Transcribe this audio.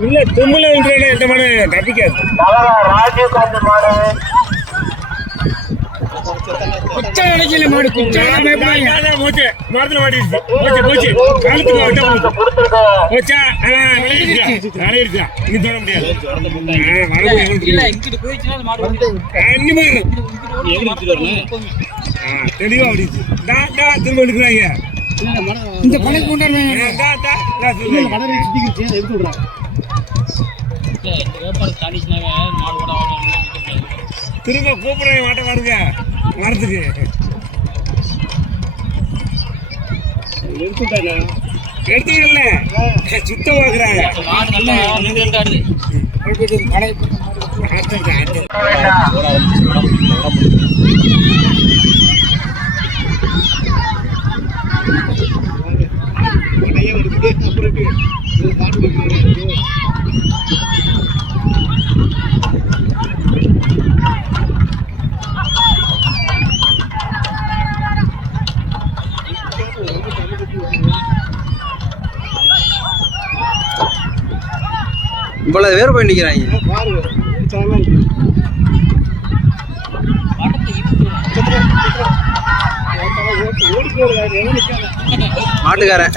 இல்ல தும்முல விழுறேன் இந்த மாதிரி தப்பிக்காது ராஜீவ் காந்தி மாடு குச்சா நினைக்கல மாடு போச்சு மரத்துல மாட்டிடுச்சு விட்ட போச்சு கொடுத்துருக்க போச்சா நிறையிருச்சா நீ தொட முடியாது தெளிவா ஓடிச்சு டா டா திரும்ப எடுக்கிறாங்க இந்த பணக்கு கொண்டாடுவாங்க வியாபாரம் தாண்டிச்சுனாவே மாடு கூட திரும்ப கூப்பிடுறாங்க மாட்ட பாருங்க. மரத்துக்கு எடுத்துக்கல சுத்த பாக்குறாங்க மாடு நல்லா நின்று ஆடுது இவ்வளவு பேர் போய் நிக்கிறாங்க. மாட்டுக்காரன்.